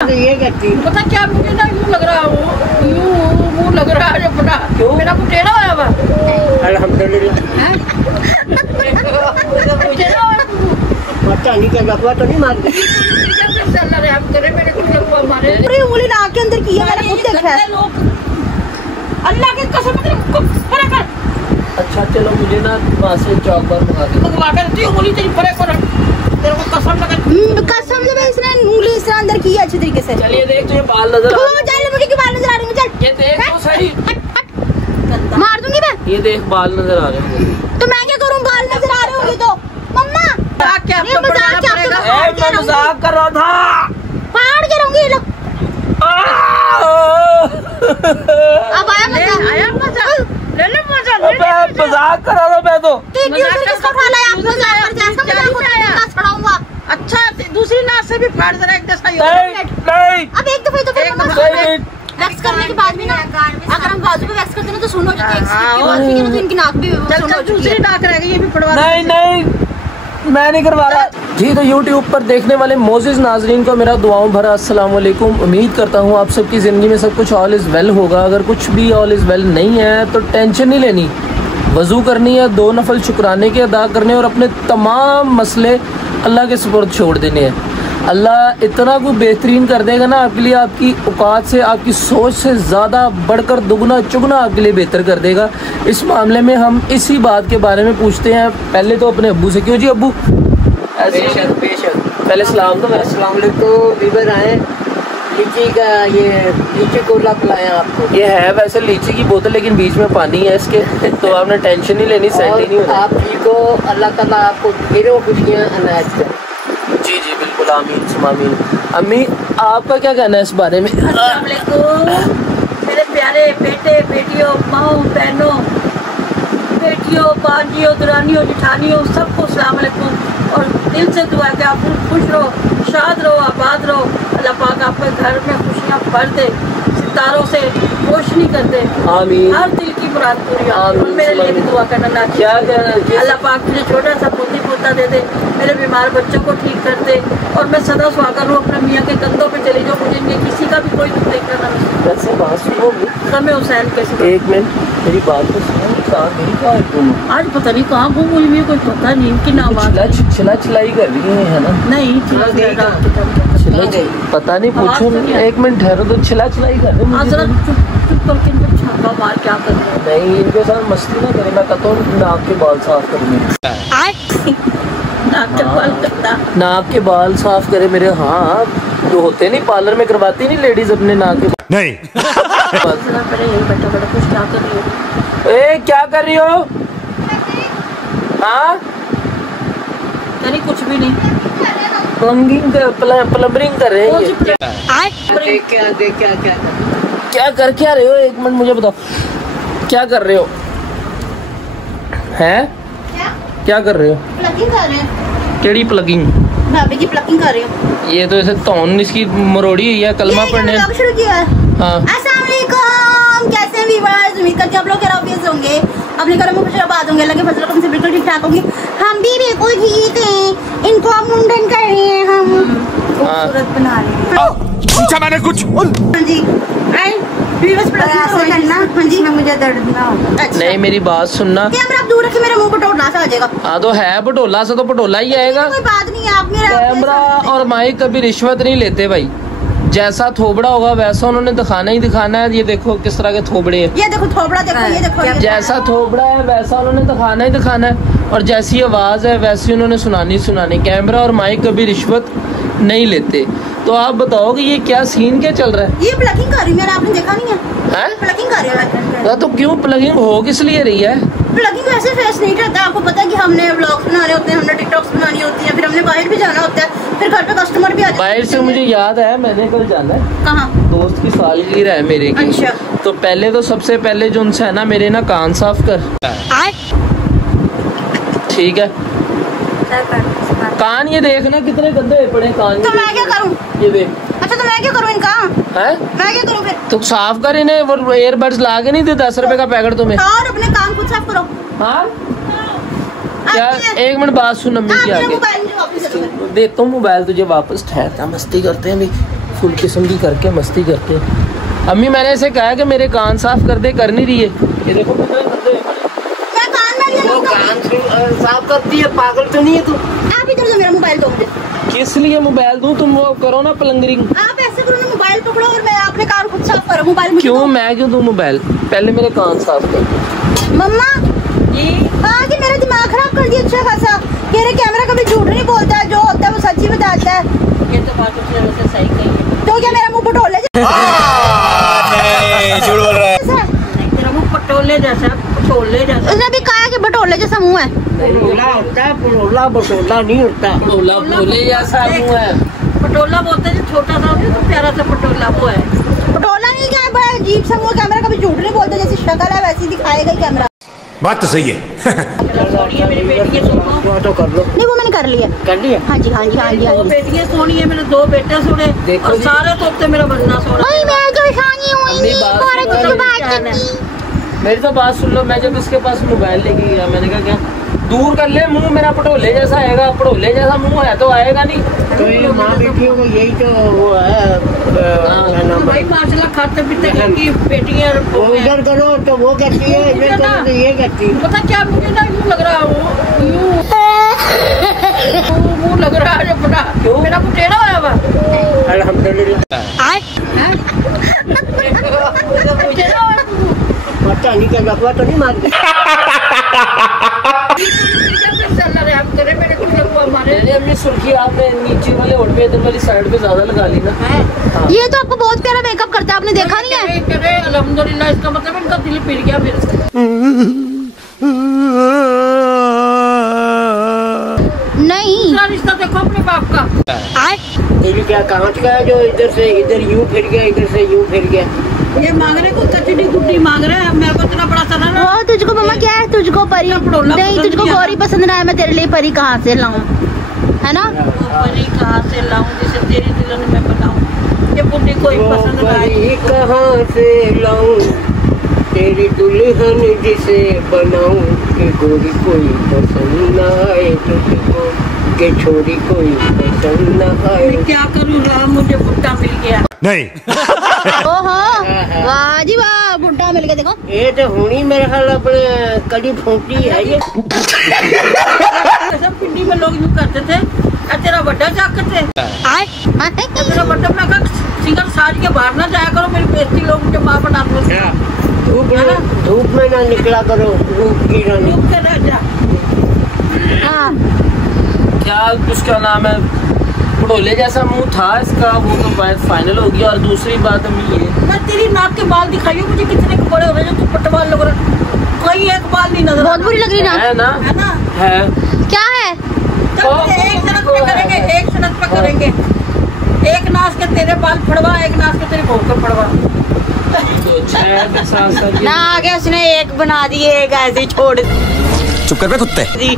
ये करती पता क्या मुझे ना यूँ लग रहा है, यूँ लग रहा है अपना मेरा मुँह टेढ़ा होया हुआ। अल्हम्दुलिल्लाह पता नहीं क्या लकवा तो नहीं मार गई। अल्लाह रहम करे मेरे को लकवा मारे। पूरी उंगली नाक के अंदर की है, मैंने खुद देखा है। अल्लाह की कसम परे कर। अच्छा चलो मुझे ना वहाँ से चौक पर मंगा दो। मंगवा कर दी उंगली तेरी परे कर, तेरे को कसम लगा। कसम से मैं इसने उंगली इस तरह अंदर की है अच्छे तरीके से। चलिए देख तुझे बाल नजर आ रहे हैं। चल मुझे के बाल नजर आ रहे हैं, चल ये देख तो सही, मार दूंगी मैं। ये देख बाल नजर आ रहे हैं। तो मैं क्या करूं, बाल नजर आ रहे होंगे तो मम्मा क्या ये मजाक क्या मैं मजाक कर रहा था। फाड़ के रहूंगी ये लोग। अब आया मजा, ले ले मजा। मजाक कर रहा था मैं तो। किसका उठा लाया आप? मजाक कर जैसा मजाक होता है ना छड़ा हुआ। अच्छा दूसरी नाक से भी फाड़ जरा एक जैसा ही हो। नहीं अब एक दफे तो फिर वैक्स करने के बाद भी ना, अगर हम बाजू पे वैक्स करते ना तो सुनो जाती है, इसके बाद भी ना तो इनकी नाक भी दूसरी नाक रह गई, ये भी फड़वा। नहीं मैं नहीं करवा रहा जी। तो YouTube पर देखने वाले मोजिज़ नाजरीन को मेरा दुआओं भरा अस्सलाम वालेकुम। उम्मीद करता हूँ आप सबकी ज़िंदगी में सब कुछ ऑल इज़ वेल होगा। अगर कुछ भी ऑल इज़ वेल नहीं है तो टेंशन नहीं लेनी, वज़ू करनी है, 2 नफल शुक्राने के अदा करने और अपने तमाम मसले अल्लाह के सुपुर्द छोड़ देने हैं। अल्लाह इतना कुछ बेहतरीन कर देगा ना आपके लिए, आपकी औकात से, आपकी सोच से ज़्यादा बढ़कर दुगना चुगना आपके लिए बेहतर कर देगा। इस मामले में हम इसी बात के बारे में पूछते हैं पहले तो अपने अब्बू से। क्यों जी अब्बू? बेशक पहले सलाम तो अस्सलाम वालेकुम। वीवर आए लीची का, ये लीची कोला पिलाया आपको। ये है वैसे लीची की बोतल लेकिन बीच में पानी है इसके, तो आपने टेंशन नहीं लेनी, सेंड ही नहीं होना। आप जी को अल्लाह ताला आपको ढेरों खुशियाँ अनायत करे। जी जी बिल्कुल, आमीन सुमामीन। अम्मी आपका क्या कहना है इस बारे में? अस्सलाम वालेकुम मेरे प्यारे बेटे बेटियों, माओ बहनों, बेटियों, बांजियों, दुरानियों, जिठानियों, सबको अस्सलाम वालेकुम। और दिल से दुआ कि आप खुश रहो, शाद रहो, आबाद रहो। अल्लाह पाक आपके घर में खुशियाँ भर दे, सितारों से रोशनी कर दे, आमीन। हर दिल की मुराद पूरी हो। आमीन। और मेरे लिए भी दुआ करना ना। क्या कहना है? अल्लाह पाक मुझे छोटा सा पोती पोता दे दे, मेरे बीमार बच्चों को ठीक कर दे, और मैं सदा सुहागा रहूं, अपने मियाँ के कंधों पे चली जाऊँ, मुझे इनके किसी का भी कोई दुख नहीं करना। वैसे बात सुनोगी? समय हुसैन कैसे? एक मिनट मेरी बात तो सुनो। आज पता नहीं कहाँ घूम हुई, मुझे कुछ पता नहीं, इनकी ना आवाज चिल्लाई कर रही है ना? नहीं पता नहीं, पूछो। एक मिनट ठहरो तो चिल्लाई कर रहे हैं। चुप करके इनको छापा मार क्या कर रहे हैं? नहीं इनके साथ मस्ती ना करें, मैं कहता हूँ नाक के बाल साफ करेंगे। नाक के बाल साफ करे मेरे। हाँ जो होते नहीं पार्लर में करवाती नहीं लेडीज अपने नाक के नहीं। बड़ा कुछ क्या कर रही हो? क्या कर रही हो? हाँ नहीं कुछ भी नहीं, प्लम्बरिंग कर रहे हैं। क्या कर क्या रहे हो? एक मिनट मुझे बताओ क्या कर रहे हो? हैं क्या कर रहे हो? प्लगिंग कर रहे हैं। केड़ी प्लगिंग? भाभी की प्लगिंग कर रही हूँ। ये तो ऐसे तौन इसकी मरोड़ी हुई है कलमा पढ़ने। शुरू किया है। हाँ अस्सलाम वालेकुम, कैसे हैं व्यूअर्स? उम्मीद करते हैं आप लोग खैरियत से होंगे, अपने घरों में खुश आबाद होंगे, अल्लाह के फजल करम से बिल्कुल ठीक ठाक होंगे। हम भी बिल्कुल ठीक हैं। इनको हम मुंडन कर रहे हैं, हम खूबसूरत बना रहे हैं। पूछा मैंने कुछ? हाँ जी व्यूअर्स करना। हाँ जी मुझे दर्द ना हो। नहीं मेरी बात सुनना। कैमरा आप दूर रखिए, मेरे मुंह पर टोटला सा आ जाएगा। हाँ तो है पटोला से तो पटोला ही आएगा। कोई बात नहीं है, आप मेरा कैमरा और माइक कभी रिश्वत नहीं लेते भाई। जैसा थोबड़ा होगा वैसा उन्होंने दिखाना ही दिखाना है। ये देखो किस तरह के थोबड़े हैं। ये देखो थोबड़ा, देखो ये देखो। जैसा थोबड़ा है वैसा उन्होंने दिखाना ही दिखाना है, और जैसी आवाज़ है वैसी उन्होंने सुनानी। कैमरा और माइक कभी रिश्वत नहीं लेते। तो आप बताओ कि ये क्या सीन क्या चल रहा है? ये प्लगिंग कर रही है, आपने देखा नहीं है? प्लगिंग कर रही है। तो क्यों प्लगिंग हो किस लिए रही है? प्लगिंग वैसे फेस नहीं करता। आपको पता है कि हमने व्लॉग्स बनाने होते हैं, हमने टिकटॉक्स बनानी होती है, फिर हमने बाहर भी जाना होता है, फिर घर पे कस्टमर भी आ जाते हैं। बाहर से मुझे याद है मैंने कल जाना है। कहाँ? दोस्त की सालगिरह है मेरे की। अच्छा। तो पहले तो सबसे पहले जो उनसे है ना मेरे ना कान साफ कर। ठीक है कान ये देखना कितने गंदे पड़े कान। तो मैं क्या करूं? ये देख। अच्छा तो मैं क्या करूं इनका? हैं? मैं क्या करूं फिर? तो साफ कर इन्हें, वो एयरबड्स ला के नहीं दे 10 रुपए का पैकेट तुम्हें। और अपने कान खुद साफ करो। हाँ क्या? एक मिनट बात सुन अम्मी की आगे मोबाइल मुझे वापस दे दो। देता हूँ मोबाइल तुझे वापस। ठहरता मस्ती करते हैं अभी। फुल किस्म की करके मस्ती करके। अम्मी मैंने इसे कहा कि मेरे कान साफ कर दे, कर नहीं रही है। ये देखो कितने गंदे हैं। वो कान साफ करती है, पागल तो नहीं है तू? आप इधर दो, मेरा मोबाइल दो मुझे। किस लिए मोबाइल दूं? तुम वो करो ना प्लंगरिंग। आप ऐसे करो ना, मोबाइल पकड़ो और मैं अपने कार खुद साफ करो। मोबाइल मुझे क्यों? मैं क्यों दूं मोबाइल? पहले मेरे कान साफ कर। मम्मा जी हाँ कि मेरा दिमाग खराब कर दिया अच्छा खासा। कह रहे कैमरा कभी झूठ नहीं बोलता है, जो होता है वो सच्ची बताता है। ये तो बात उसने वैसे सही कही है। तो क्या मेरा मुंह पटोले झूठ बोल रहा है। नहीं, तेरा मुंह पटोले जैसा, पटोले जैसा। उसने भी कहा कि बटोले जैसा मुंह है। पटोला होता है, पटोला बटोला नहीं होता। पटोला बोले जैसा मुंह है। पटोला बोलते हैं छोटा सा होता है, तो प्यारा सा पटोला वो है। पटोला नहीं, क्या है बड़ा अजीब सा मुंह। कैमरा कभी झूठ नहीं बोलता, जैसी शक्ल है वैसी दिखाएगा ही कैमरा। बात तो सही है। सोनी है मेरी बेटी, सुनो तो कर लो। नहीं वो मैंने कर लिया। कर लिया? हाँ जी हाँ जी हाँ जी हाँ दो जी। बेटियां सोनी है, मेरे दो बेटे सोने, देखो और जी। सारे तोते मेरा बनना सोना। वही मैं जो शानी हुई अपनी बात और सुनो, जो मेरी बात की। मेरी तो बात सुन लो। मैं जब इसके पास मोबाइल लेके गया, मैंने कहा क्या दूर कर ले मुंह, मेरा पटोले जैसा आएगा। पटोले जैसा मुंह है तो आएगा नहीं। तो ये माँ बेटियों को यही तो वो है। क्या नाम है? भाई माशाल्लाह खाते पीते घर की बेटियां वो इधर करो तो वो कहती है, इधर करो तो ये कहती है। पता क्या मुझे ना यूं लग रहा है, यूं मुंह लग रहा है जो बड़ा मेरा मुंह टेढ़ा होया हुआ। अल्हम्दुलिल्लाह। टेढ़ा होया मुंह। पता नहीं क्या लकवा तो नहीं मार दे। अल्लाह रहम करे, मेरे को लकवा मारे। मैंने अपनी सुर्खी आपने नीचे वाले होठ पे, इधर वाली साइड पे ज्यादा लगा ली ना। ये तो आपको बहुत प्यारा मेकअप करता है, आपने देखा नहीं है? करे अल्हम्दुलिल्लाह, इसका मतलब इनका दिल पिघल गया फिर। नहीं दूसरा रिश्ता देखो अपने बाप का। दिल क्या कांच का है जो इधर से इधर यूं फिर गया, इधर से यूं फिर गया। ये मांग रहे को कचड़ी गुड्डी मांग रहे हैं, मेरे को इतना बड़ा सना ना। वो तुझको मम्मा क्या है, तुझको परी पटोला नहीं, पसंद तुझको नहीं आता। गौरी पसंद ना है। मैं तेरे लिए परी कहाँ से लाऊं, है ना? परी कहाँ से लाऊं जिसे तेरी दुल्हन में बनाऊं? ये बुड्ढी कोई वो पसंद ना आई। परी कहाँ से लाऊं, तेरी दुल्हन जिसे बनाऊं, कि गोरी कोई पसंद ना आए तुझको, के छोरी कोई पसंद ना आए। मैं क्या करूँ राम, मुझे बुड्ढा मिल गया। नहीं। ओहो वाह जी वाह, बुड्ढा मिल गया। देखो ये तो हुनी मेरे ख्याल अपने कड़ी फूटी है ये। सब पिंडी में लोग यूँ करते थे, तेरा बड्डा क्या करते, तेरा बड्डा बना कर सिंगल साज के बाहर ना जाया करो, मेरी बेइज्जती लोग मुझे माँ बना दो। धूप में ना निकला करो, धूप की ना निकला। धूप से रह जा। हाँ क्या उसका नाम है, पटोले जैसा मुंह था इसका, वो तो बात फाइनल हो गया। और दूसरी बात अम्मी ये, मैं तेरी नाक के बाल दिखाइयो मुझे कितने के बड़े हो रहे हैं, जो तू पटवाल लग रहा है, कोई एक बाल नहीं नजर। बहुत बुरी लग रही ना, है ना? है ना? है। क्या है? चल एक सनत पे करेंगे, एक सनत पे करेंगे। एक नाश के तेरे बाल फड़वा, एक नाश के तेरे भोग के फड़वा। तो अच्छा है कि साथ साथ ना आगे उसने एक बना दिए, एक ऐसे ही छोड़ चुप कर बे कुत्ते। दी।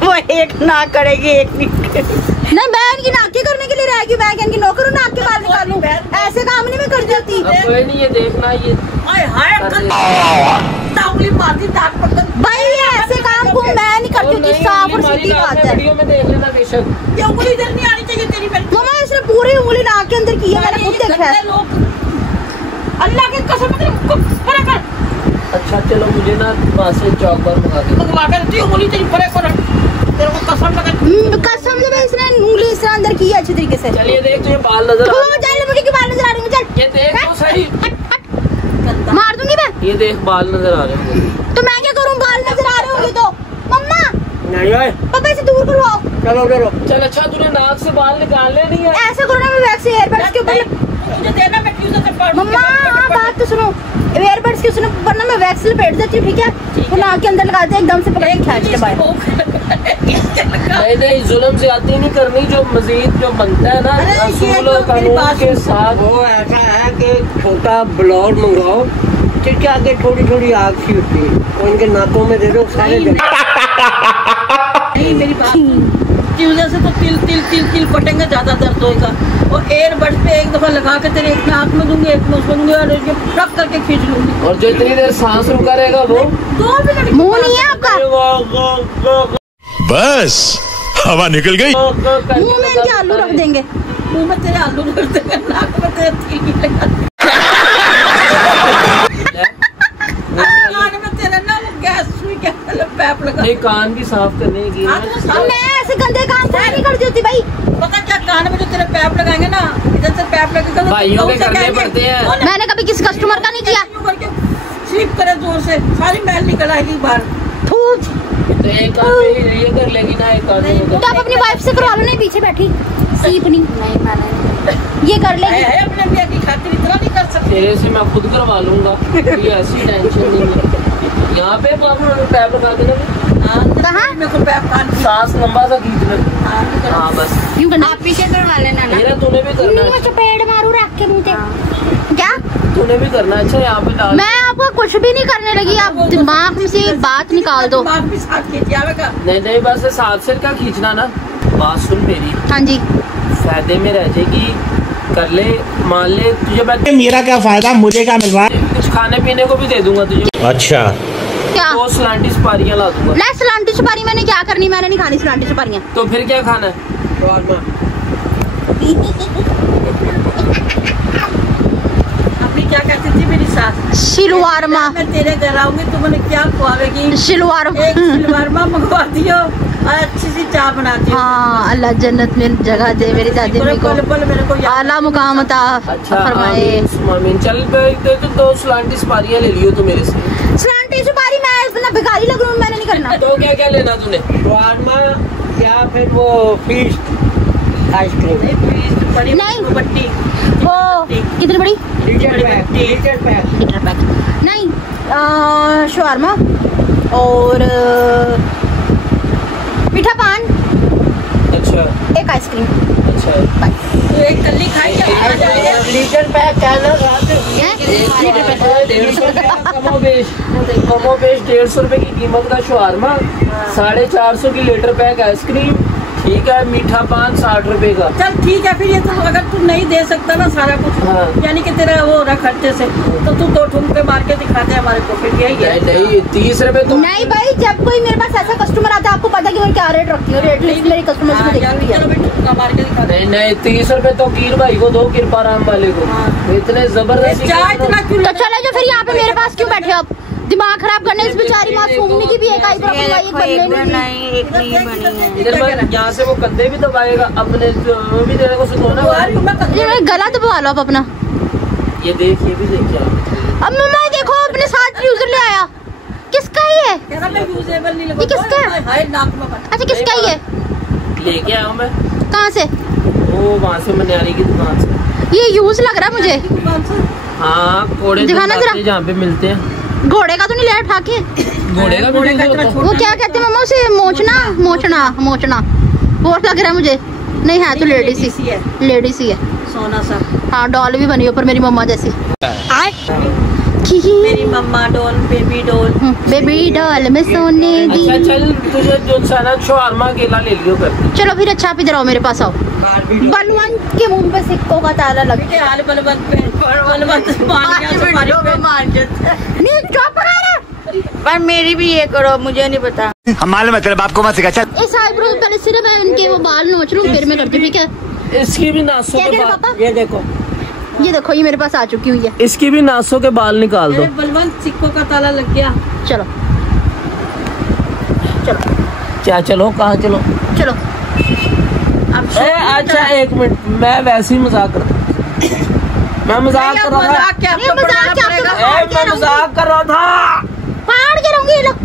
वो एक ना करेगी, एक नहीं। मैं इनकी नाके करने के लिए रहेगी, मैं इनकी नौकर हूँ, नाक के बाल निकालूं। ऐसे काम नहीं मैं कर देती। अब कोई नहीं, ये देखना ये हाय हाय तांगली मारती दांत पकड़। भाई ये ऐसे काम को मैं नहीं करती हूँ, जी साफ और सीधी बात है। वीडियो में देख लेना बेशक। ये उंगली इधर नहीं आनी चाहिए तेरी बहन। मम्मा इसने पूरी उंगली नाक के अंदर की है, मैंने खुद देखा है। लोग अल्लाह के कसम तेरे को परे कर, अच्छा चलो मुझे ना वहाँ से चौक पर मंगा दे। मंगवा कर दी उंगली तेरी परे कर, तेरे को कसम लगा। कसम से मैं इसने उंगली इस तरह अंदर की है अच्छे तरीके से। चलिए देख, तुझे बाल नजर आ तो चल मुझे की बाल नजर आ रही है, चल ये देख तो सही, मार दूंगी मैं। ये देख बाल नजर आ रहे हैं। तो मैं क्या करूँ, बाल नजर आ रहे होंगे तो। मम्मा नहीं आए, पापा इसे दूर करवाओ। चलो चलो। चल अच्छा, तूने नाक से बाल निकालने नहीं है। ऐसे करो ना, मैं वैक्स एयरबड्स के ऊपर। मुझे देना, मैं ट्यूशन से पढ़। मम्मा हाँ बात तो सुनो, एयरबड्स की सुनो, वरना मैं वैक्स लपेट देती हूँ, ठीक है? वो नाक के अंदर लगाते हैं, एकदम से पकड़ के खींच के बाहर। नहीं नहीं, जुल्म ज्यादती नहीं करनी, जो मजीद जो बनता है ना अरे ये असूल तो और मेरी कानून बात के सुन। साथ। वो ऐसा है कि छोटा ब्लॉर मंगाओ, जिसके आगे थोड़ी थोड़ी आग सी होती है, और इनके नाकों में दे दो, सारे जल। नहीं मेरी बात की वजह से तो तिल तिल तिल तिल फटेंगे, ज्यादा दर्द होएगा। और एयरबड्स पे एक दफा लगा के तेरे एक नाक में दूंगी, एक में दूंगी, और ये रख करके खींच लूंगी। और जो इतनी देर सांस रुका रहेगा वो 2 मिनट मुंह नहीं है आपका, बस हवा निकल गई। मुंह में इनके आलू रख देंगे। मुंह में तेरे आलू लगते हैं, नाक में तेरे तिल लगाते कान में तेरे ना गैस सुई के पैप लगा। नहीं कान भी साफ करने की। मैं ऐसे गंदे काम नहीं करती होती भाई। पता क्या कान में जो तेरे पैप लगाएंगे ना, इधर से पैप लगेगा भाइयों के करने पड़ते हैं। मैंने कभी किसी कस्टमर का नहीं किया। स्लिप करे जोर से, सारी मैल निकल आएगी बाहर। तो एक काम ये कर लेगी ना, एक काम तो आप अपनी वाइफ से करवा लो। नहीं पीछे बैठी सीप नहीं ये कर लेगी। अपने मियां की खातिर इतना नहीं कर सकते। तेरे से मैं खुद करवा लूंगा, ये ऐसी टेंशन नहीं है। यहाँ पे पैप लगा देना, कहाँ मेरे को पैप कान सांस लंबा सा खींच ले। हाँ बस यूं करना। आप पीछे करवा लेना ना। मेरा तूने भी करना है। मैं चपेट मारू रख के मुझे। क्या तूने भी करना है। अच्छा यहाँ पे डाल। मैं आपको कुछ भी नहीं करने लगी। आप दिमाग में से बात निकाल दो। दिमाग भी साथ खींच आवेगा। नहीं नहीं बस साथ से क्या खींचना ना। बात सुन मेरी, हाँ जी फायदे में रह जाएगी। कर ले, मान ले तुझे मैं मेरा क्या फायदा, मुझे क्या मिल रहा है? कुछ खाने पीने को भी दे दूंगा तुझे। अच्छा क्या 2 सलांटी सुपारियाँ ला दूंगा। नहीं सलांटी सुपारी मैंने क्या करनी, मैंने नहीं खानी सलांटी सुपारियाँ। तो फिर क्या खाना है? अपनी क्या कहती थी मेरी सास, शिलवारमा। मैं तेरे घर आऊंगी तो मैंने क्या खुआवेगी? शिलवारमा। एक शिलवारमा मंगवा दियो और अच्छी सी चाय बना दियो। हाँ अल्लाह जन्नत में जगह दे मेरी दादी मेरे को। मेरे को आला मुकाम अता अच्छा फरमाए। आमीन। चल तो 2 सलांटी सुपारियाँ ले लियो तू मेरे से। सलांटी सुपारी मैं इतना भिखारी लग रहा हूँ, मैंने नहीं करना। तो क्या क्या लेना तूने? शवारमा या फिर वो फीस्ट आइसक्रीम। बड़ी नहीं। बट्टी वो कितनी बड़ी? Litre pack. लीटर पैक नहीं। शवारमा और मीठा पान, अच्छा एक आइसक्रीम। अच्छा तो एक कल्ली खाई लीटर पैक क्या ना रात लीटर पैक कमोबेश 150 रुपए की कीमत का शवारमा, 450 की लीटर पैक आइसक्रीम, ठीक है। मीठा पान 60 रुपए का। चल ठीक है फिर। ये तो अगर तू नहीं दे सकता ना सारा कुछ, हाँ। यानी कि तेरा वो रहा खर्चे से, तो तू 2 ठुमके मार के दिखाते हमारे को, फिर यही है। नहीं 30 रुपए तो नहीं भाई, जब कोई मेरे पास ऐसा कस्टमर आता है आपको पता है कि मैं क्या रेट रखती हूँ। रेट लिस्ट मेरी कस्टमर हाँ, से यार, देखती चलो है। भाई ठुमका मार के दिखा दे। नहीं नहीं 30 रुपए तो कीर भाई को दो, कृपा राम वाले को। हाँ। इतने जबरदस्त चाय इतना क्यों तो चले जो फिर यहाँ पे मेरे पास क्यों बैठे आप? दिमाग खराब करने इस बेचारी मासूमी की भी एक आईब्रो बनवाई, एक बनने नहीं। इधर यहाँ से वो कंधे भी दबाएगा अपने, वो भी तेरे को सिखाना। ये गला दबा लो आप अपना। ये देख, ये भी देख क्या। अब मम्मा देखो अपने साथ यूजर ले आया। किसका है ये? यूजेबल नहीं ये किसका है? हाय नाक में बन। अच्छा किसका है ये? लेके आया हूँ मैं, कहाँ से? वो वहाँ से मनियारी की दुकान से। ये यूज लग रहा है मुझे। दुकान से हाँ कोड़े दिखाना जरा। जहाँ पे मिलते हैं। घोड़े का तो नहीं लिया उठा के? घोड़े का घोड़े का इतना वो क्या कहते हैं मम्मा उसे? मोचना वो लग रहा है मुझे। नहीं है तो लेडीज लेडीज ही है। ही, लेडीज ही है। सोना सा हाँ डॉल भी बनी ऊपर मेरी मम्मा जैसी। मेरी mamma doll, baby doll. Baby doll में सोने दी। अच्छा चल तुझे जो साना शवारमा केला ले लियो कर। चलो फिर अच्छा आप इधर आओ, मेरे पास आओ। बलवंत के मुंह पे सिक्कों का ताला लग बेटे हाल बलवंत पे बलवंत मान गया सुपारी पे। नहीं चुप रहा। पर मेरी भी ये करो, मुझे नहीं पता। हम मालूम है तेरे बाप को मत सिखा। चल इस आईब्रो पहले सिर्फ मैं इनके वो बाल नोच लूं फिर मैं करती हूँ, ठीक है? इसकी भी नासों क्या के कह रहे बाल, पापा? ये देखो ये देखो ये मेरे पास आ चुकी हुई है। इसकी भी नासों के बाल निकाल दो। अरे बलवंत सिक्कों का ताला लग गया। चलो चलो क्या चलो, कहाँ चलो? चलो। अब अच्छा 1 मिनट, मैं वैसे ही मजाक कर मैं मजाक कर रहा था। मजाक क्या? नहीं, आपको मजाक पढ़ाना क्या? पड़ेगा। मैं मजाक कर रहा था। फाड़ के रहूंगी ये लोग।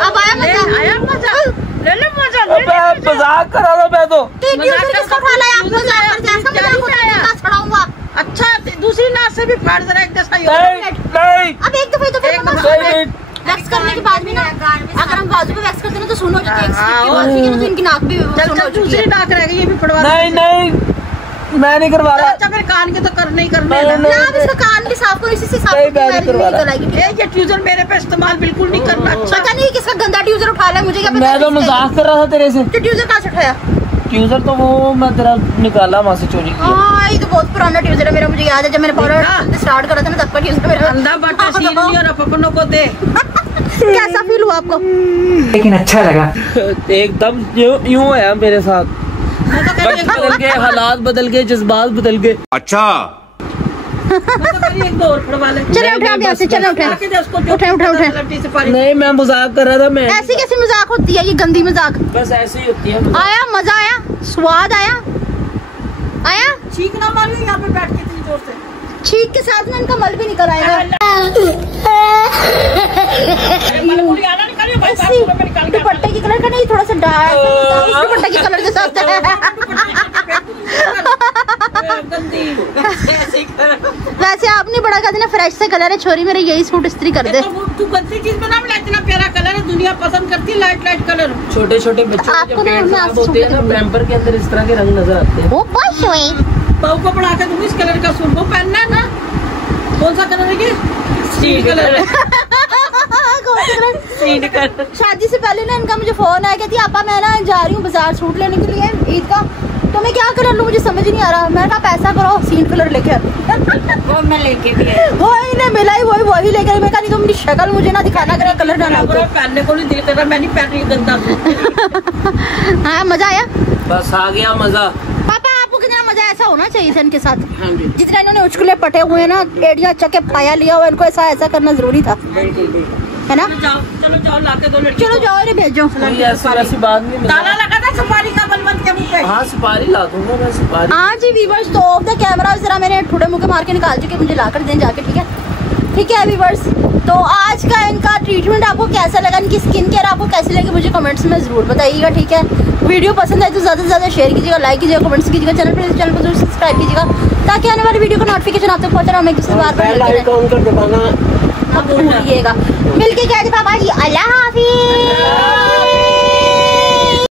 अब आया मजा? आया मजा? ले ले मजा, ले ले मैं मजा। मजाक कर रहा था मैं तो। ट्यूजर किसका उठा लाया? आप मजाक कर जैसा मजाक उठाया छड़ाऊंगा। अच्छा दूसरी नाक से भी फाड़ जरा एक जैसा ही हो। नहीं अब एक दफा तो फिर एक मम्मा दफा। वैक्स करने के बाद भी ना, अगर हम बाजू पे वैक्स करते हैं ना तो सुन हो जाती है। हाँ, इसके बाद ठीक है ना, तो इनकी नाक भी चल सुन हो चल चुकी दूसरी है। नाक रहेगी, ये भी पड़वा नहीं नहीं मैं नहीं करवा रहा। अच्छा फिर कान के तो करने ही करने नहीं, हैं ना। नहीं। ना, अब इसका कान भी साफ करो, इसी से साफ नहीं, करो, मैं नहीं करवा रहा। निकल आएगी। ये ट्यूजर मेरे पे इस्तेमाल बिल्कुल नहीं करना। अच्छा पता नहीं किसका गंदा ट्यूजर उठा लिया, मुझे क्या पता। मैं तो मजाक कर रहा था तेरे से। तो ट्यूजर कहाँ से उठाया? ट्यूजर तो वो मैं तेरा निकाला वहाँ से चोरी किया। हाँ ये तो बहुत पुराना ट्यूजर है मेरा, मुझे याद है जब मैंने पाउडर स्टार्ट करा था ना तब का ट्यूजर मेरा। अंधा बटा सील नहीं और अपनों को दे। कैसा फील हुआ आपको? लेकिन अच्छा लगा। एकदम यूं है मेरे साथ, वक्त बदल गए, हालात बदल गए, जज्बात बदल गए। अच्छा एक दो और फड़वा ले। चलो उठे आप यहाँ से, चलो उठे उठे उठे उठे। नहीं मैं मजाक कर रहा था। मैं ऐसी कैसी मजाक होती है, ये गंदी मजाक। बस ऐसे ही होती है। आया मजा आया, स्वाद आया, आया। चीख ना मारियो यहाँ पे बैठ के इतनी जोर से। छींक के साथ में इनका मल भी निकल आएगा। दुपट्टे की कलर का नहीं, थोड़ा सा डार्क दुपट्टे की कलर के साथ वैसे आपने बड़ा कहते ना फ्रेश से कलर है, छोरी मेरे यही सूट इस्त्री कर दे। तू गंदी चीज में ना मिला, इतना प्यारा कलर है, दुनिया पसंद करती है लाइट लाइट कलर। छोटे छोटे बच्चों आपको के ना पेट साफ होते हैं ना, पैम्पर के अंदर इस तरह के रंग नजर आते हैं। वो बस हुई बहू को पढ़ा के दूंगी इस कलर का सूट, वो पहनना है ना। कौन सा कलर है ये? स्टील कलर है। Steel colour. शादी से पहले ना इनका मुझे फोन आया, कहती आपा मैं ना जा रही हूँ बाजार सूट लेने के लिए ईद का, तो मैं क्या कलर लूँ मुझे समझ नहीं आ रहा। मैंने कहा पैसा करो सीन कलर लेके वो मैं लेके भी आई। वही ने मिला ही वही लेकर। मैं कहा नहीं तो मेरी शक्ल मुझे ना दिखाना करे, कलर ना ना पहनने को नहीं दिल कर रहा, मैं नहीं पहन रही गंदा सूट। हाँ मजा आया, बस आ गया मजा। पापा आपको कितना मजा ऐसा होना चाहिए था इनके साथ। हाँ जी जितना इन्होंने उचकले पटे हुए ना, एड़िया चके पाया लिया हुआ, इनको ऐसा करना जरूरी था, है ना। चलो जाओ लाके दो लड़की। चलो जाओ इन्हें भेजो। कोई ऐसी बात नहीं। ताला लगा था सुपारी का बलवंत के मुंह पे। हाँ सुपारी ला दूंगा मैं, सुपारी। हाँ जी व्यूवर्स, तो ऑफ द कैमरा जरा मेरे ठुडे मुके मार के निकाल चुके, मुझे लाकर दें जाके, ठीक है व्यूवर्स। तो आज का इनका ट्रीटमेंट आपको कैसा लगा, इनकी स्किन केयर आपको कैसी लगी, मुझे कमेंट्स में जरूर बताइएगा, ठीक है। वीडियो पसंद आए तो ज़्यादा से ज़्यादा शेयर कीजिएगा, लाइक कीजिएगा, कमेंट्स कीजिएगा, चैनल को जरूर सब्सक्राइब कीजिएगा, ताकि आने वाली वीडियो का नोटिफिकेशन आप तक पहुँच रहा हूँ। मैं किसी बार बेल आइकॉन को दबाना भूलिएगा। मिलके क्या पापा जी, अल्लाह हाफिज़।